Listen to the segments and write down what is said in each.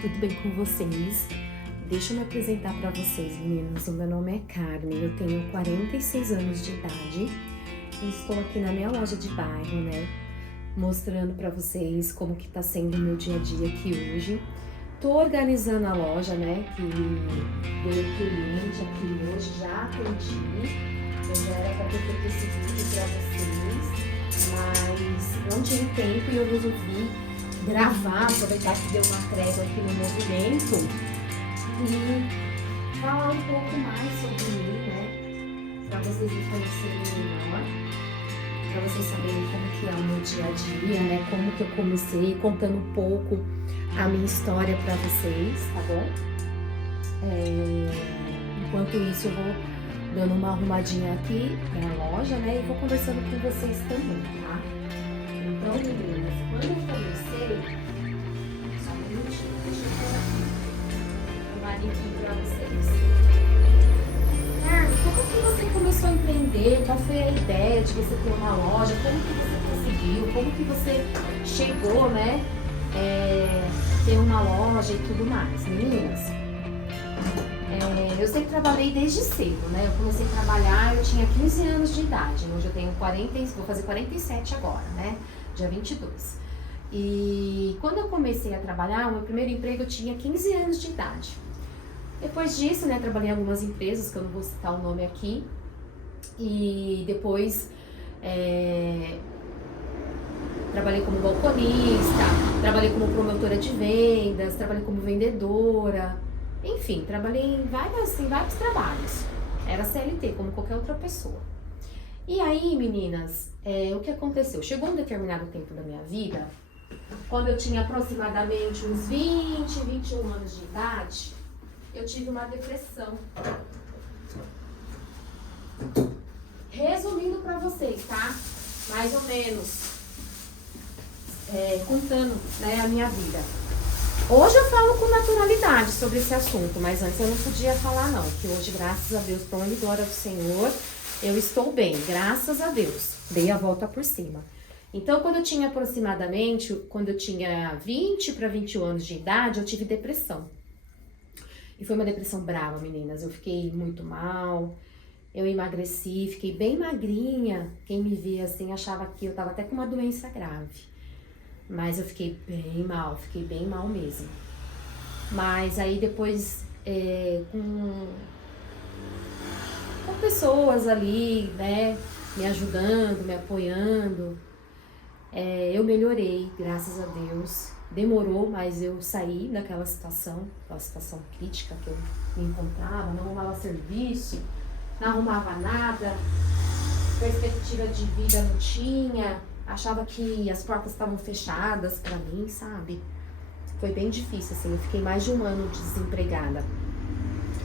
tudo bem com vocês? Deixa eu me apresentar para vocês, meninos. O meu nome é Carmen, eu tenho 46 anos de idade e estou aqui na minha loja de bairro, né? Mostrando para vocês como que tá sendo o meu dia a dia aqui hoje. Tô organizando a loja, né? Que veio cliente aqui hoje, já atendi. Eu já era para ter feito esse vídeo para vocês, mas não tive tempo e eu resolvi gravar, aproveitar que deu uma trégua aqui no movimento e falar um pouco mais sobre mim, né? Para vocês me conhecerem melhor, para vocês saberem como que é o meu dia a dia, né? Como que eu comecei, contando um pouco a minha história para vocês, tá bom? Enquanto isso eu vou dando uma arrumadinha aqui na loja, né? E vou conversando com vocês também, tá? Então, meninas, quando eu comecei, só um minutinho, deixa eu pôr aqui o manequim pra vocês. Como que você começou a empreender? Qual foi a ideia de você ter uma loja? Como que você conseguiu? Como que você chegou, né? Ter uma loja e tudo mais, meninas? Eu sempre trabalhei desde cedo, né? Eu comecei a trabalhar, eu tinha 15 anos de idade. Hoje eu tenho 40, vou fazer 47 agora, né? Dia 22. E quando eu comecei a trabalhar, o meu primeiro emprego eu tinha 15 anos de idade. Depois disso, né, trabalhei em algumas empresas, que eu não vou citar o nome aqui. E depois trabalhei como balconista, trabalhei como promotora de vendas, trabalhei como vendedora. Enfim, trabalhei em vários trabalhos. Era CLT, como qualquer outra pessoa. E aí, meninas, o que aconteceu? Chegou um determinado tempo da minha vida, quando eu tinha aproximadamente uns 20, 21 anos de idade, eu tive uma depressão. Resumindo pra vocês, tá? Mais ou menos, contando, né, a minha vida. Hoje eu falo com naturalidade sobre esse assunto, mas antes eu não podia falar não, que hoje, graças a Deus, para honra e glória do Senhor, eu estou bem, graças a Deus, dei a volta por cima. Então, quando eu tinha aproximadamente, quando eu tinha 20 para 21 anos de idade, eu tive depressão. E foi uma depressão brava, meninas, eu fiquei muito mal, eu emagreci, fiquei bem magrinha, quem me via assim achava que eu tava até com uma doença grave. Mas eu fiquei bem mal mesmo. Mas aí depois, com pessoas ali, né, me ajudando, me apoiando, eu melhorei, graças a Deus. Demorou, mas eu saí daquela situação, aquela situação crítica que eu me encontrava, não arrumava serviço, não arrumava nada, perspectiva de vida não tinha. Achava que as portas estavam fechadas pra mim, sabe? Foi bem difícil, assim. Eu fiquei mais de um ano desempregada.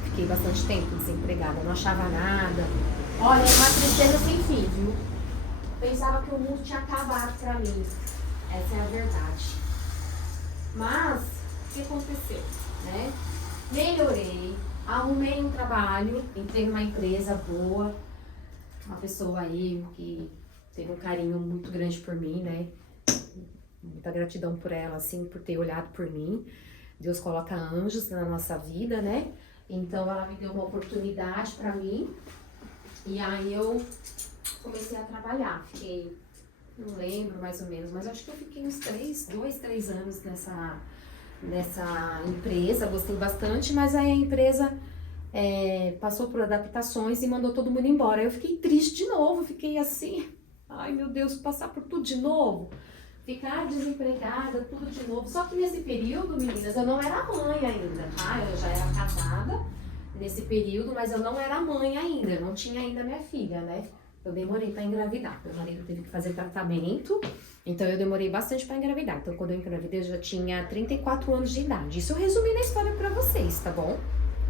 Fiquei bastante tempo desempregada, não achava nada. Olha, era uma tristeza sem fim, viu? Pensava que o mundo tinha acabado pra mim. Essa é a verdade. Mas, o que aconteceu, né? Melhorei, arrumei um trabalho, entrei numa empresa boa, uma pessoa aí que teve um carinho muito grande por mim, né? Muita gratidão por ela, assim, por ter olhado por mim. Deus coloca anjos na nossa vida, né? Então, ela me deu uma oportunidade pra mim. E aí, eu comecei a trabalhar. Fiquei, não lembro mais ou menos, mas acho que eu fiquei uns 2, 3 anos nessa empresa. Gostei bastante, mas aí a empresa passou por adaptações e mandou todo mundo embora. Eu fiquei triste de novo, fiquei assim... Ai, meu Deus, passar por tudo de novo, ficar desempregada, tudo de novo. Só que nesse período, meninas, eu não era mãe ainda, tá? Eu já era casada nesse período, mas eu não era mãe ainda, eu não tinha ainda minha filha, né? Eu demorei pra engravidar, meu marido teve que fazer tratamento, então eu demorei bastante pra engravidar. Então, quando eu engravidei, eu já tinha 34 anos de idade. Isso eu resumi na história pra vocês, tá bom?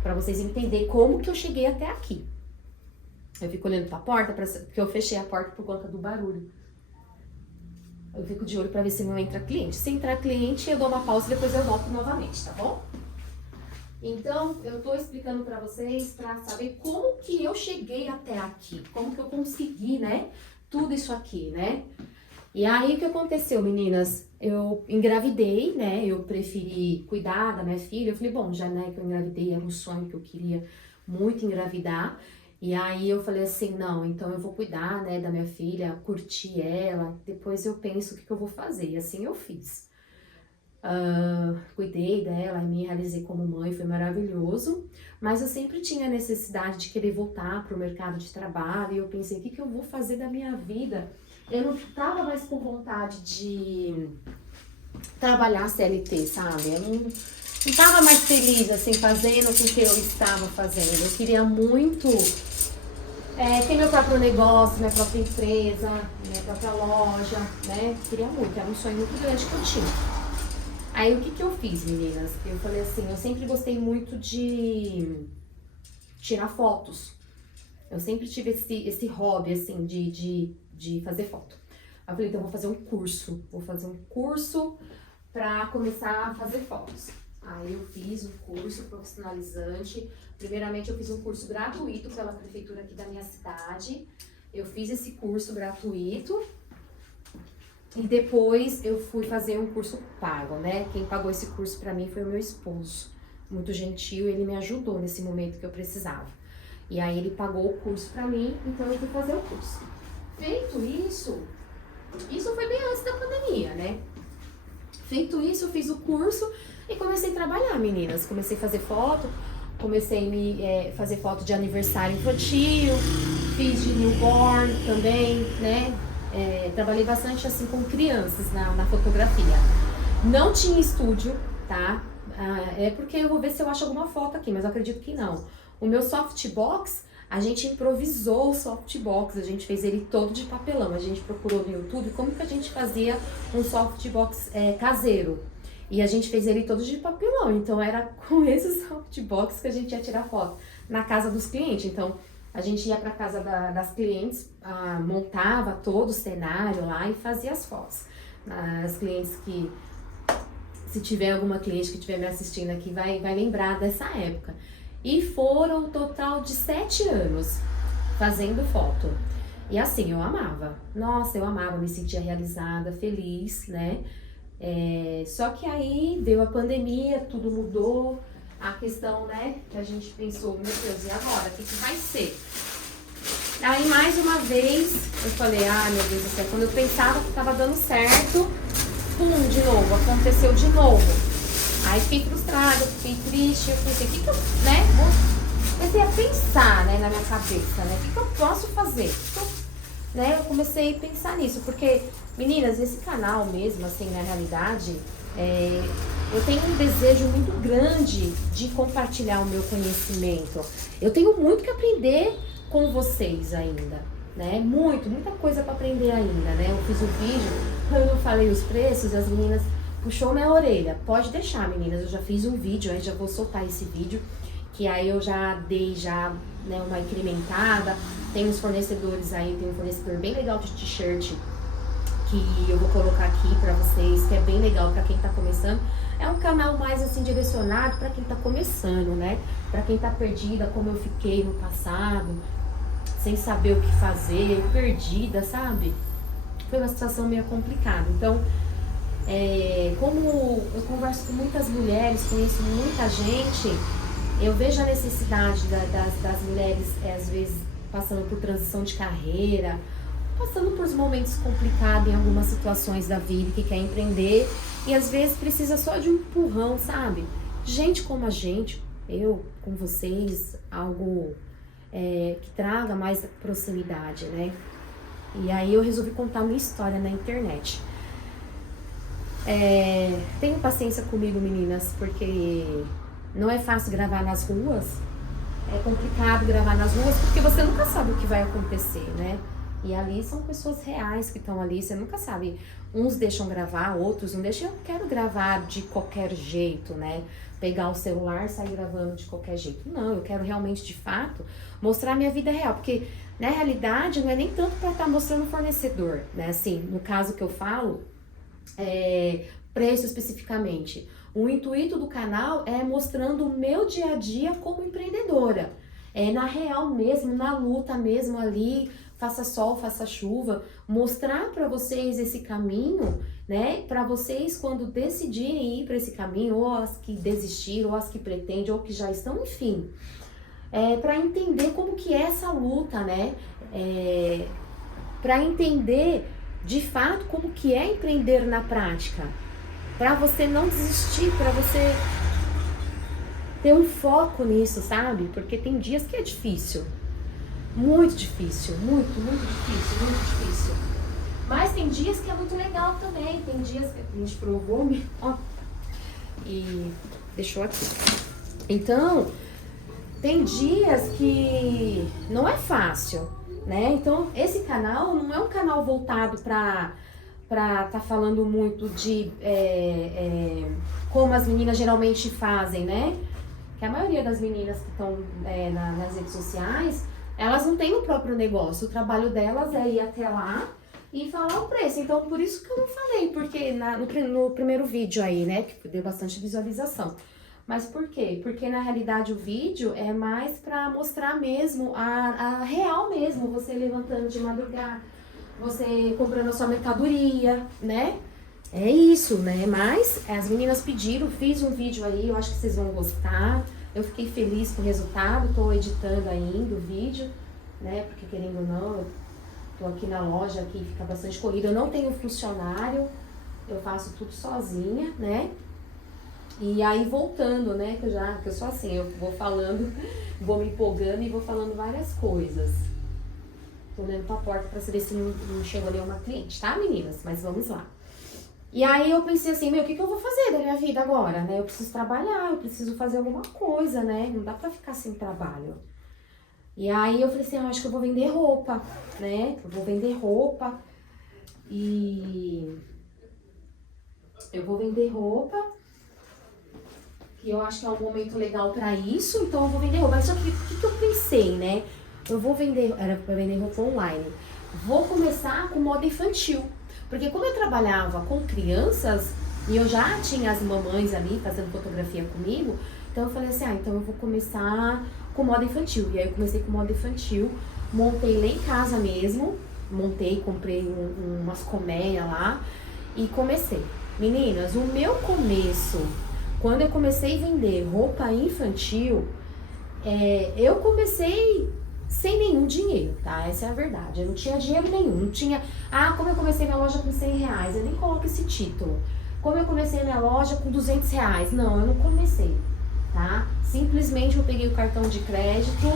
Pra vocês entenderem como que eu cheguei até aqui. Eu fico olhando pra porta, porque eu fechei a porta por conta do barulho. Eu fico de olho pra ver se não entra cliente. Se entrar cliente, eu dou uma pausa e depois eu volto novamente, tá bom? Então, eu tô explicando pra vocês pra saber como que eu cheguei até aqui. Como que eu consegui, né? Tudo isso aqui, né? E aí, o que aconteceu, meninas? Eu engravidei, né? Eu preferi cuidar da minha filha. Eu falei, bom, já né, que eu engravidei, era um sonho que eu queria muito engravidar. E aí eu falei assim, não, então eu vou cuidar, né, da minha filha, curtir ela, depois eu penso o que eu vou fazer. E assim eu fiz. Cuidei dela, me realizei como mãe, foi maravilhoso, mas eu sempre tinha a necessidade de querer voltar para o mercado de trabalho e eu pensei, o que eu vou fazer da minha vida? Eu não estava mais com vontade de trabalhar CLT, sabe? Eu não estava mais feliz, assim, fazendo o que eu estava fazendo. Eu queria muito ter meu próprio negócio, minha própria empresa, minha própria loja, né? Queria muito, era um sonho muito grande que eu tinha. Aí o que eu fiz, meninas? Eu falei assim, eu sempre gostei muito de tirar fotos. Eu sempre tive esse hobby, assim, de fazer foto. Aí eu falei, então eu vou fazer um curso. Vou fazer um curso pra começar a fazer fotos. Aí eu fiz um curso profissionalizante. Primeiramente eu fiz um curso gratuito pela prefeitura aqui da minha cidade. Eu fiz esse curso gratuito. E depois eu fui fazer um curso pago, né? Quem pagou esse curso pra mim foi o meu esposo. Muito gentil, ele me ajudou nesse momento que eu precisava. E aí ele pagou o curso pra mim, então eu fui fazer o curso. Feito isso foi bem antes da pandemia, né? Feito isso, eu fiz o curso e comecei a trabalhar, meninas. Comecei a fazer foto, comecei a fazer foto de aniversário infantil, fiz de newborn também, né? Trabalhei bastante assim com crianças na fotografia. Não tinha estúdio, tá? É porque eu vou ver se eu acho alguma foto aqui, mas eu acredito que não. O meu softbox, a gente improvisou o softbox, a gente fez ele todo de papelão. A gente procurou no YouTube como que a gente fazia um softbox caseiro. E a gente fez ele todo de papelão, então era com esse softbox que a gente ia tirar foto na casa dos clientes. Então, a gente ia para casa das clientes, montava todo o cenário lá e fazia as fotos. As clientes que, se tiver alguma cliente que estiver me assistindo aqui, vai lembrar dessa época. E foram um total de 7 anos fazendo foto. E assim, eu amava. Nossa, eu amava, me sentia realizada, feliz, né? Só que aí veio a pandemia, tudo mudou. A questão, né, que a gente pensou, meu Deus, e agora? O que vai ser? Aí, mais uma vez, eu falei, meu Deus do céu, quando eu pensava que tava dando certo, pum, de novo, aconteceu de novo. Aí fiquei frustrada, fiquei triste, eu pensei, o que eu, né, comecei a pensar, né, na minha cabeça, né, o que eu posso fazer? Eu comecei a pensar nisso, porque, meninas, esse canal mesmo, assim, na realidade, eu tenho um desejo muito grande de compartilhar o meu conhecimento. Eu tenho muito que aprender com vocês ainda, né? Muita coisa para aprender ainda, né? Eu fiz um vídeo, quando eu falei os preços, as meninas puxou minha orelha. Pode deixar, meninas, eu já fiz um vídeo, aí já vou soltar esse vídeo, que aí eu já dei né, uma incrementada. Tem uns fornecedores aí, tem um fornecedor bem legal de t-shirt que eu vou colocar aqui pra vocês, que é bem legal pra quem tá começando. É um canal mais assim direcionado pra quem tá começando, né? Pra quem tá perdida, como eu fiquei no passado, sem saber o que fazer, perdida, sabe? Foi uma situação meio complicada. Então, como eu converso com muitas mulheres, conheço muita gente, eu vejo a necessidade das mulheres, às vezes, passando por transição de carreira, passando por momentos complicados em algumas situações da vida, que quer empreender e às vezes precisa só de um empurrão, sabe? Gente como a gente, eu com vocês, algo que traga mais proximidade, né? E aí eu resolvi contar minha história na internet. Tenham paciência comigo, meninas, porque não é fácil gravar nas ruas. É complicado gravar nas ruas porque você nunca sabe o que vai acontecer, né? E ali são pessoas reais que estão ali, você nunca sabe. Uns deixam gravar, outros não deixam. Eu quero gravar de qualquer jeito, né? Pegar o celular e sair gravando de qualquer jeito. Não, eu quero realmente, de fato, mostrar a minha vida real. Porque, na realidade, não é nem tanto para estar mostrando o fornecedor, né? Assim, no caso que eu falo, preço especificamente. O intuito do canal é mostrando o meu dia a dia como empreendedora. Na real mesmo, na luta mesmo ali, faça sol, faça chuva, mostrar para vocês esse caminho, né? Para vocês, quando decidirem ir para esse caminho, ou as que desistiram, ou as que pretendem, ou que já estão, enfim, para entender como que é essa luta, né? Para entender de fato como que é empreender na prática, para você não desistir, para você ter um foco nisso, sabe? Porque tem dias que é difícil, muito difícil, muito difícil, muito difícil. Mas tem dias que é muito legal também, tem dias que a gente provou, ó, e deixou aqui. Então, tem dias que não é fácil, né? Então, esse canal não é um canal voltado para tá falando muito de como as meninas geralmente fazem, né? Que a maioria das meninas que estão nas redes sociais, elas não têm o próprio negócio. O trabalho delas é ir até lá e falar o preço. Então, por isso que eu não falei, porque no primeiro vídeo aí, né, que deu bastante visualização. Mas por quê? Porque na realidade o vídeo é mais pra mostrar mesmo a real mesmo, você levantando de madrugada, você comprando a sua mercadoria, né? É isso, né? Mas as meninas pediram, fiz um vídeo aí, eu acho que vocês vão gostar. Eu fiquei feliz com o resultado, tô editando ainda o vídeo, né? Porque querendo ou não, eu tô aqui na loja, aqui fica bastante corrida. Eu não tenho funcionário, eu faço tudo sozinha, né? E aí voltando, né, que eu sou assim, eu vou falando, vou me empolgando e vou falando várias coisas. Tô olhando pra porta pra saber se não chegou nenhuma cliente, tá, meninas? Mas vamos lá. E aí eu pensei assim, o que eu vou fazer da minha vida agora, né? Eu preciso trabalhar, eu preciso fazer alguma coisa, né? Não dá pra ficar sem trabalho. E aí eu falei assim, eu acho que eu vou vender roupa, né? Eu vou vender roupa e... eu vou vender roupa. E eu acho que é um momento legal pra isso, então eu vou vender roupa. Mas só que o que eu pensei, né? Eu vou vender, era pra vender roupa online. Vou começar com moda infantil. Porque como eu trabalhava com crianças, e eu já tinha as mamães ali fazendo fotografia comigo, então eu falei assim, então eu vou começar com moda infantil. E aí eu comecei com moda infantil, montei lá em casa mesmo, comprei umas colmeias lá e comecei. Meninas, o meu começo... Quando eu comecei a vender roupa infantil, eu comecei sem nenhum dinheiro, tá? Essa é a verdade. Eu não tinha dinheiro nenhum, não tinha... como eu comecei minha loja com R$100, eu nem coloco esse título. Como eu comecei minha loja com R$200, não, eu não comecei, tá? Simplesmente eu peguei o cartão de crédito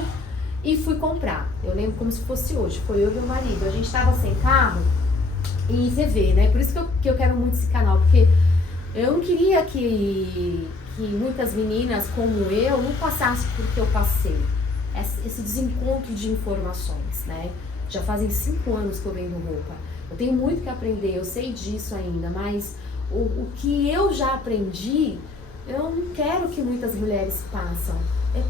e fui comprar. Eu lembro como se fosse hoje, foi eu e meu marido. A gente tava sem carro e você vê, né? Por isso que eu quero muito esse canal, porque... eu não queria que muitas meninas como eu não passassem por que eu passei. Esse desencontro de informações, né? Já fazem 5 anos que eu vendo roupa. Eu tenho muito que aprender, eu sei disso ainda, mas o que eu já aprendi, eu não quero que muitas mulheres passem.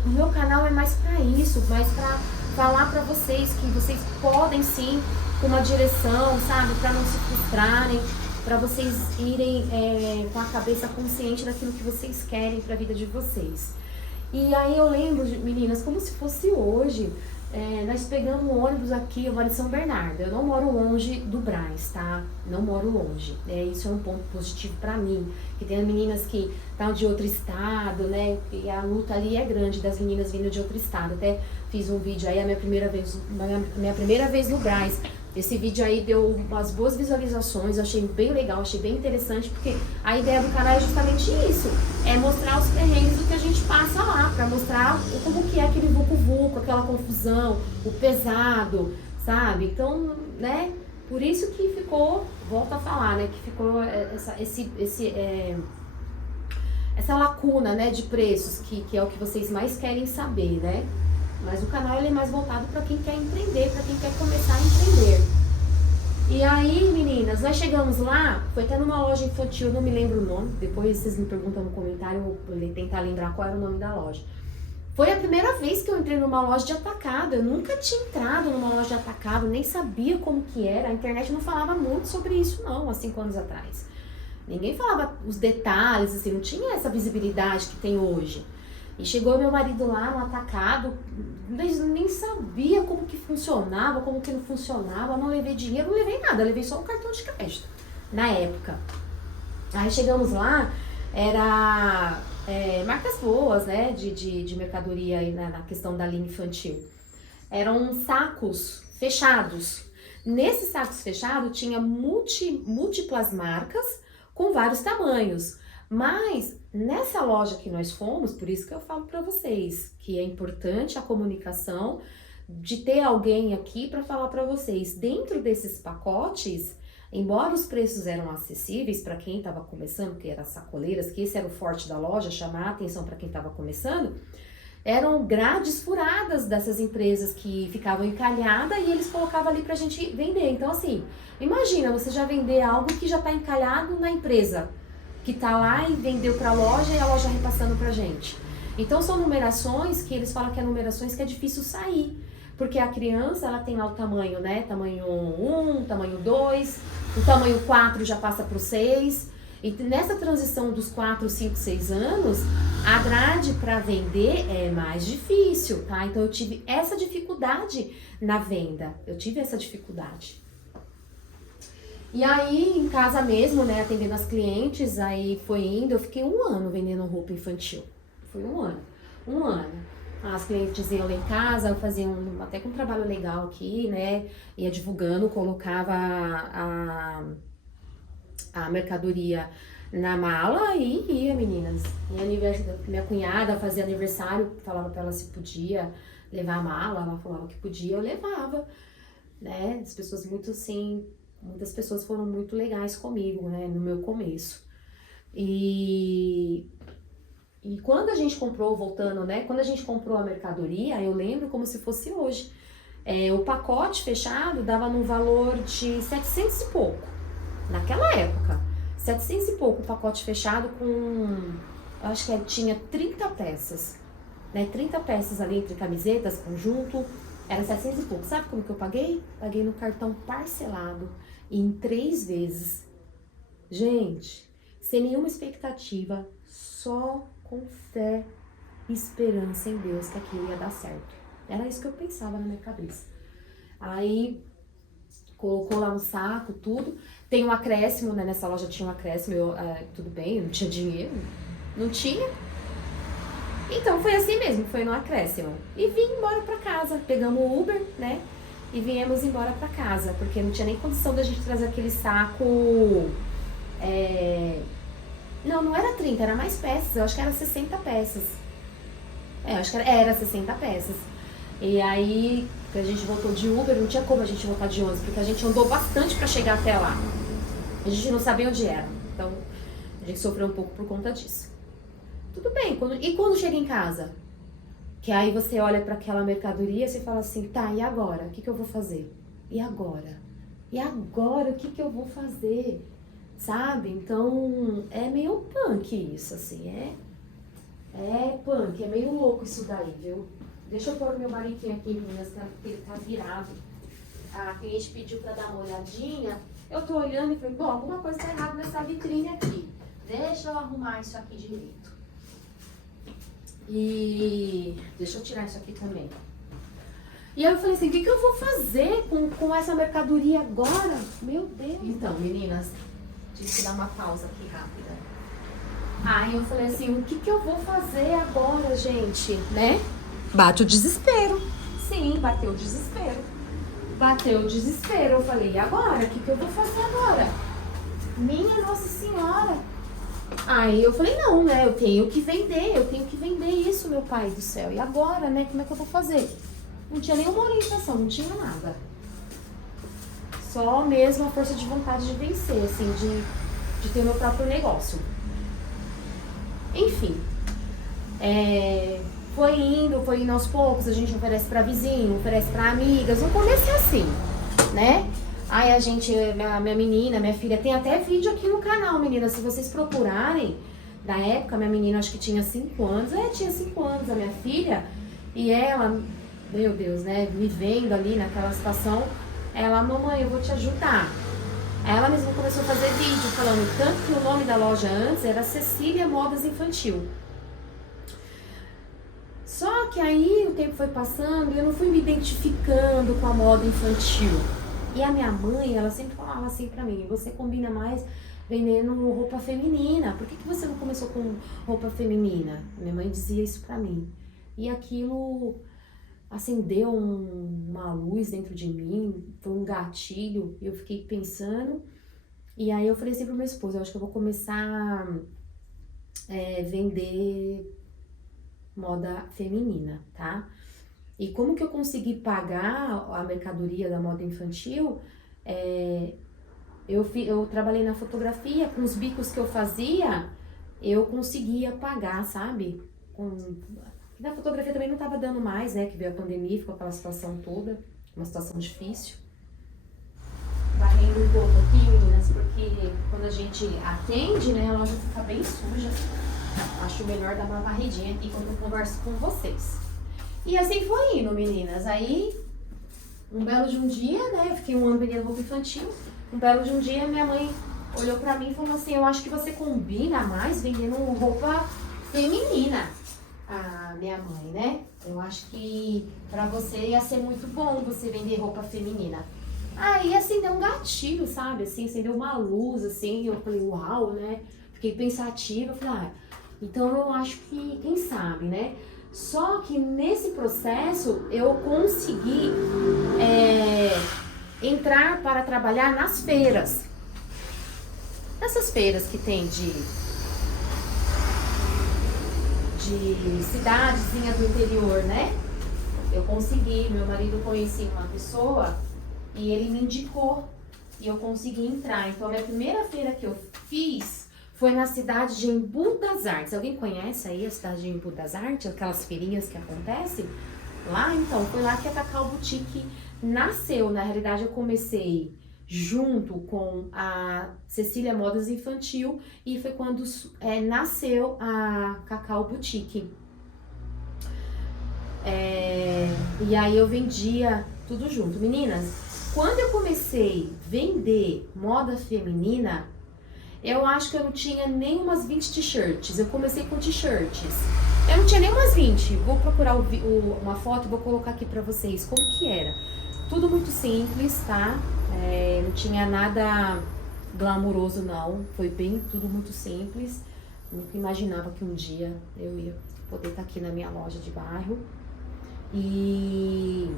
O meu canal é mais pra isso, mais pra falar pra vocês que vocês podem sim, com uma direção, sabe? Pra não se frustrarem. Para vocês irem com a cabeça consciente daquilo que vocês querem para a vida de vocês. E aí eu lembro, meninas, como se fosse hoje, nós pegamos um ônibus aqui, eu moro em São Bernardo, eu não moro longe do Brás, tá? Não moro longe, isso é um ponto positivo para mim, que tem meninas que estão de outro estado, né? E a luta ali é grande das meninas vindo de outro estado. Até fiz um vídeo aí, a minha primeira vez no Brás. Esse vídeo aí deu umas boas visualizações, eu achei bem legal, achei bem interessante, porque a ideia do canal é justamente isso, é mostrar os perrengues do que a gente passa lá, pra mostrar como que é aquele vucu-vucu, aquela confusão, o pesado, sabe? Então, né, por isso que ficou, volto a falar, né, que ficou essa lacuna, né, de preços, que é o que vocês mais querem saber, né? Mas o canal ele é mais voltado para quem quer empreender, para quem quer começar a empreender. E aí, meninas, nós chegamos lá, foi até numa loja infantil, não me lembro o nome, depois vocês me perguntam no comentário, eu vou tentar lembrar qual era o nome da loja. Foi a primeira vez que eu entrei numa loja de atacado, eu nunca tinha entrado numa loja de atacado, nem sabia como que era, a internet não falava muito sobre isso não, há 5 anos atrás. Ninguém falava os detalhes, assim, não tinha essa visibilidade que tem hoje. E chegou meu marido lá no atacado, nem sabia como que funcionava, como que não funcionava, não levei dinheiro, não levei nada, levei só um cartão de crédito, na época. Aí chegamos lá, era marcas boas, né, de mercadoria aí na questão da linha infantil. Eram sacos fechados. Nesses sacos fechados tinha múltiplas marcas com vários tamanhos. Mas nessa loja que nós fomos, por isso que eu falo para vocês que é importante a comunicação, de ter alguém aqui para falar para vocês. Dentro desses pacotes, embora os preços eram acessíveis para quem estava começando, que eram sacoleiras, que esse era o forte da loja, chamar a atenção para quem estava começando, eram grades furadas dessas empresas que ficavam encalhadas e eles colocavam ali pra gente vender. Então assim, imagina você já vender algo que já tá encalhado na empresa, que tá lá e vendeu pra loja e a loja repassando pra gente. Então são numerações que eles falam que é numerações que é difícil sair, porque a criança ela tem lá o tamanho, né? Tamanho 1, tamanho 2, o tamanho 4 já passa pro 6. E nessa transição dos 4, 5, 6 anos, a grade para vender é mais difícil, tá? Então eu tive essa dificuldade na venda, eu tive essa dificuldade. E aí, em casa mesmo, né, atendendo as clientes, aí foi indo, eu fiquei 1 ano vendendo roupa infantil. Foi 1 ano, 1 ano. As clientes iam lá em casa, eu fazia até com um trabalho legal aqui, né, ia divulgando, colocava a mercadoria na mala e ia, meninas. Minha cunhada fazia aniversário, falava pra ela se podia levar a mala, ela falava que podia, eu levava, né? As pessoas muitas pessoas foram muito legais comigo, né, no meu começo. E quando a gente comprou, voltando, né, quando a gente comprou a mercadoria, eu lembro como se fosse hoje. O pacote fechado dava num valor de 700 e pouco. Naquela época, 700 e pouco o pacote fechado com, eu acho que tinha 30 peças, né? 30 peças ali entre camisetas, conjunto, era 700 e pouco. Sabe como que eu paguei? Paguei no cartão parcelado em 3 vezes. Gente, sem nenhuma expectativa, só com fé e esperança em Deus que aquilo ia dar certo. Era isso que eu pensava na minha cabeça. Aí colocou lá no saco, tudo. Tem um acréscimo, né? Nessa loja tinha um acréscimo, tudo bem, eu não tinha dinheiro, não tinha. Então foi assim mesmo, foi no acréscimo. E vim embora pra casa, pegamos o Uber, né? E viemos embora pra casa, porque não tinha nem condição da gente trazer aquele saco. Não era 30, era mais peças, eu acho que era 60 peças. Eu acho que era 60 peças. E aí, a gente voltou de Uber, não tinha como a gente voltar de ônibus, porque a gente andou bastante pra chegar até lá. A gente não sabia onde era, então a gente sofreu um pouco por conta disso. Tudo bem, e quando chega em casa? Que aí você olha pra aquela mercadoria e você fala assim, tá, e agora? O que eu vou fazer? E agora? E agora, o que eu vou fazer? Sabe? Então, é meio punk isso, assim, é punk, é meio louco isso daí, viu? Deixa eu pôr o meu manequim aqui, meninas, que ele tá virado. A cliente pediu pra dar uma olhadinha. Eu tô olhando e falei, bom, alguma coisa tá errada nessa vitrine aqui. Deixa eu arrumar isso aqui direito. E deixa eu tirar isso aqui também. E aí eu falei assim, o que eu vou fazer com essa mercadoria agora? Meu Deus. Então, meninas, tive que dar uma pausa aqui rápida. Aí eu falei assim, o que eu vou fazer agora, gente, né? Bate o desespero. Sim, bateu o desespero. Bateu o desespero. Eu falei, e agora? O que eu vou fazer agora? Minha Nossa Senhora. Aí eu falei, não, né? Eu tenho que vender isso, meu pai do céu. E agora, né? Como é que eu vou fazer? Não tinha nenhuma orientação, não tinha nada. Só mesmo a força de vontade de vencer, assim, de ter o meu próprio negócio. Enfim. Foi indo aos poucos, a gente oferece pra vizinho, oferece pra amigas, no começo é assim, né? Aí a gente, minha menina, minha filha, tem até vídeo aqui no canal, meninas, se vocês procurarem, na época, minha menina acho que tinha 5 anos, tinha 5 anos a minha filha, e ela, meu Deus, né, me vendo ali naquela situação, ela, mamãe, eu vou te ajudar. Aí ela mesma começou a fazer vídeo falando, tanto que o nome da loja antes era Cecília Modas Infantil. que aí o tempo foi passando e eu não fui me identificando com a moda infantil. E a minha mãe, ela sempre falava assim pra mim, você combina mais vendendo roupa feminina, por que você não começou com roupa feminina? Minha mãe dizia isso pra mim. E aquilo acendeu uma luz dentro de mim, foi um gatilho, e eu fiquei pensando. E aí eu falei assim pro meu esposo, eu acho que eu vou começar vender moda feminina, tá? E como que eu consegui pagar a mercadoria da moda infantil? Eu trabalhei na fotografia, com os bicos que eu fazia, eu conseguia pagar, sabe? Na fotografia também não tava dando mais, né? Que veio a pandemia, ficou aquela situação toda, uma situação difícil. Varrendo um pouco aqui, meninas, porque quando a gente atende, né, a loja fica bem suja. Acho melhor dar uma varridinha aqui quando eu converso com vocês. E assim foi indo, meninas. Aí, um belo de um dia, né, eu fiquei um ano vendendo roupa infantil. Um belo de um dia, minha mãe olhou pra mim e falou assim, eu acho que você combina mais vendendo roupa feminina. A minha mãe, né? Eu acho que pra você ia ser muito bom você vender roupa feminina. Aí acendeu um gatilho, sabe? Assim, acendeu uma luz, assim, eu falei, uau, né? Fiquei pensativa, falei, então eu acho que, quem sabe, né? Só que nesse processo eu consegui entrar para trabalhar nas feiras. Essas feiras que tem de cidadezinha do interior, né? Eu consegui, meu marido conhecia uma pessoa e ele me indicou e eu consegui entrar. Então a minha primeira feira que eu fiz foi na cidade de Embu das Artes. Alguém conhece aí a cidade de Embu das Artes? Aquelas feirinhas que acontecem lá? Então, foi lá que a Cacau Boutique nasceu. Na realidade, eu comecei junto com a Cecília Modas Infantil e foi quando nasceu a Cacau Boutique. E aí eu vendia tudo junto. Meninas, quando eu comecei a vender moda feminina, eu acho que eu não tinha nem umas 20 t-shirts. Eu comecei com t-shirts. Eu não tinha nem umas 20. Vou procurar uma foto e vou colocar aqui pra vocês como que era. Tudo muito simples, tá? Não tinha nada glamuroso, não. Foi bem tudo muito simples. Nunca imaginava que um dia eu ia poder estar aqui na minha loja de bairro. E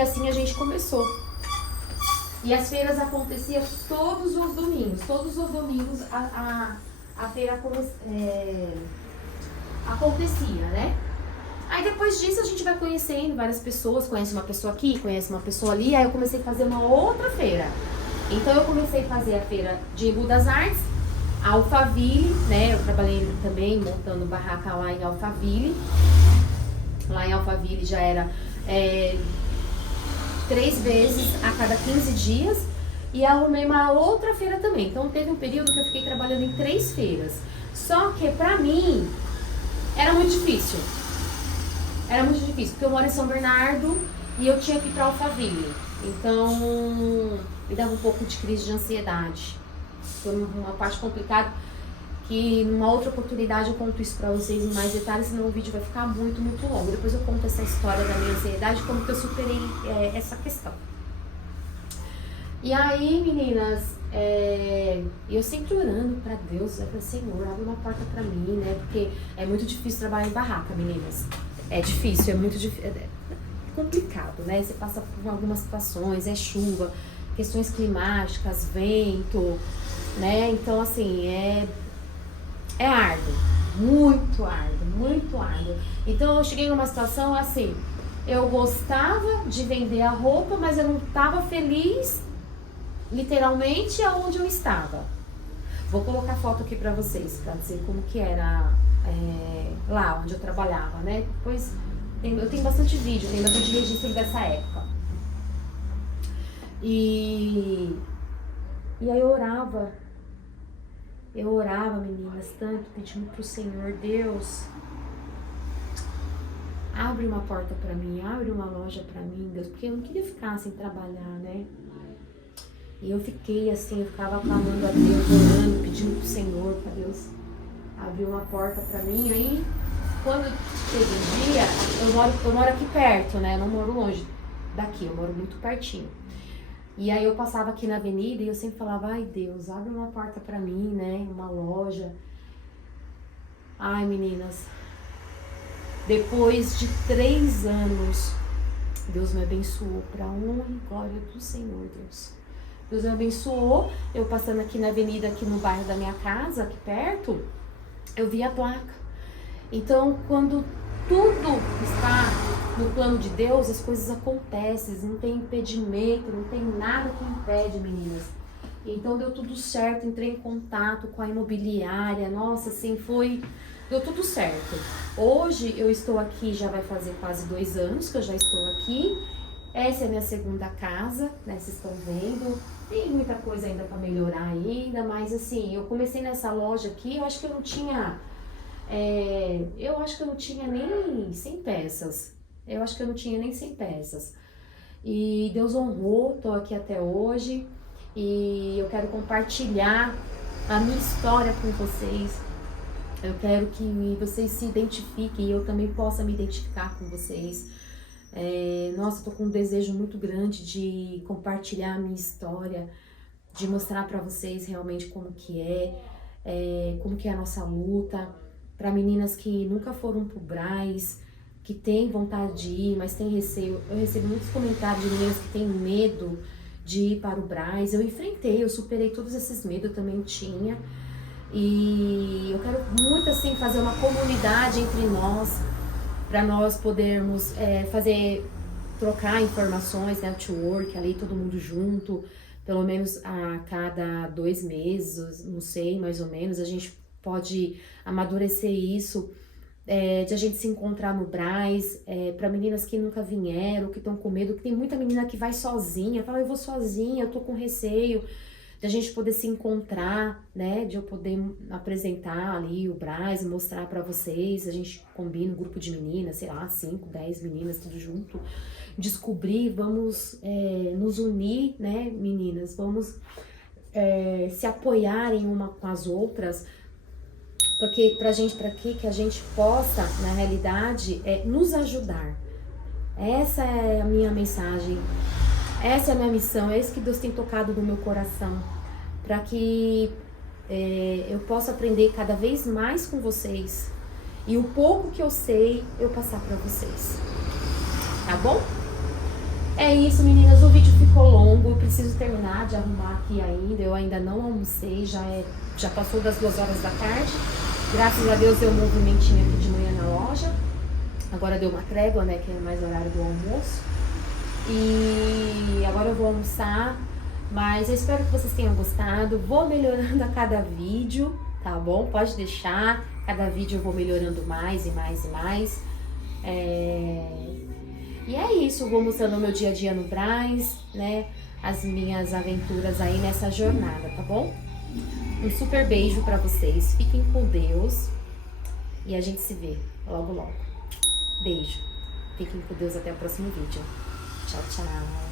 assim a gente começou. E as feiras aconteciam todos os domingos. Todos os domingos a feira acontecia, né? Aí depois disso a gente vai conhecendo várias pessoas. Conhece uma pessoa aqui, conhece uma pessoa ali. Aí eu comecei a fazer uma outra feira. Então eu comecei a fazer a feira de Embu das Artes, Alphaville, né? Eu trabalhei também montando barraca lá em Alphaville. Lá em Alphaville já era 3 vezes a cada 15 dias e arrumei uma outra feira também. Então teve um período que eu fiquei trabalhando em 3 feiras. Só que pra mim era muito difícil. Era muito difícil, porque eu moro em São Bernardo e eu tinha que ir pra Alphaville. Então me dava um pouco de crise de ansiedade. Foi uma parte complicada que numa outra oportunidade eu conto isso pra vocês em mais detalhes, senão o vídeo vai ficar muito, muito longo. Depois eu conto essa história da minha ansiedade, como que eu superei essa questão. E aí, meninas, eu sempre orando pra Deus, eu falei, Senhor, abre uma porta pra mim, né? Porque é muito difícil trabalhar em barraca, meninas. É difícil, é muito difícil, é complicado, né? Você passa por algumas situações, chuva, questões climáticas, vento, né? Então, assim, é árduo, muito árduo, muito árduo. Então eu cheguei numa situação assim, eu gostava de vender a roupa, mas eu não estava feliz, literalmente, aonde eu estava. Vou colocar foto aqui pra vocês, pra dizer como que era lá onde eu trabalhava, né? Depois, eu tenho bastante vídeo, tenho bastante registro dessa época. E aí eu orava, meninas, tanto, pedindo pro Senhor, Deus, abre uma porta pra mim, abre uma loja pra mim, Deus, porque eu não queria ficar sem trabalhar, né? E eu fiquei assim, eu ficava clamando a Deus, orando, pedindo pro Senhor, pra Deus abrir uma porta pra mim. Aí quando teve um dia, eu moro aqui perto, né? Eu não moro longe daqui, eu moro muito pertinho. E aí eu passava aqui na avenida e eu sempre falava, ai Deus, abre uma porta pra mim, né? Uma loja. Ai, meninas, depois de 3 anos, Deus me abençoou pra honra e glória do Senhor, Deus. Deus me abençoou, eu passando aqui na avenida, aqui no bairro da minha casa, aqui perto, eu vi a placa. Então, quando tudo está no plano de Deus, as coisas acontecem, não tem impedimento, não tem nada que impede, meninas. Então deu tudo certo, entrei em contato com a imobiliária, nossa, assim, deu tudo certo. Hoje eu estou aqui, já vai fazer quase 2 anos que eu já estou aqui. Essa é a minha segunda casa, né, vocês estão vendo. Tem muita coisa ainda para melhorar ainda, mas assim, eu comecei nessa loja aqui, eu acho que eu não tinha nem 100 peças. Eu acho que eu não tinha nem 100 peças. E Deus honrou, tô aqui até hoje. E eu quero compartilhar a minha história com vocês. Eu quero que vocês se identifiquem e eu também possa me identificar com vocês. Nossa, eu tô com um desejo muito grande de compartilhar a minha história, de mostrar para vocês realmente como que como que é a nossa luta. Para meninas que nunca foram pro Brás, que têm vontade de ir, mas têm receio. Eu recebo muitos comentários de meninas que têm medo de ir para o Brás. Eu enfrentei, eu superei todos esses medos, eu também tinha. E eu quero muito assim fazer uma comunidade entre nós, para nós podermos trocar informações, network ali, todo mundo junto, pelo menos a cada 2 meses, não sei, mais ou menos, a gente pode amadurecer isso, de a gente se encontrar no Brás, para meninas que nunca vieram, que estão com medo, que tem muita menina que vai sozinha, fala, eu vou sozinha, eu tô com receio, de a gente poder se encontrar, né, de eu poder apresentar ali o Brás, mostrar para vocês, a gente combina um grupo de meninas, sei lá, 5, 10 meninas, tudo junto, descobrir, vamos nos unir, né, meninas, vamos se apoiarem uma com as outras, porque para que a gente possa, na realidade, nos ajudar. Essa é a minha mensagem, essa é a minha missão, é isso que Deus tem tocado no meu coração, para que eu possa aprender cada vez mais com vocês e o pouco que eu sei, eu passar para vocês, tá bom? É isso, meninas, o vídeo ficou longo, eu preciso terminar de arrumar aqui ainda, eu ainda não almocei, já passou das 2 horas da tarde, graças a Deus deu um movimentinho aqui de manhã na loja, agora deu uma trégua, né, que é mais horário do almoço, e agora eu vou almoçar, mas eu espero que vocês tenham gostado, vou melhorando a cada vídeo, tá bom? Pode deixar, cada vídeo eu vou melhorando mais e mais e mais, E é isso, eu vou mostrando o meu dia a dia no Brás, né, as minhas aventuras aí nessa jornada, tá bom? Um super beijo pra vocês, fiquem com Deus e a gente se vê logo logo. Beijo, fiquem com Deus, até o próximo vídeo. Tchau, tchau.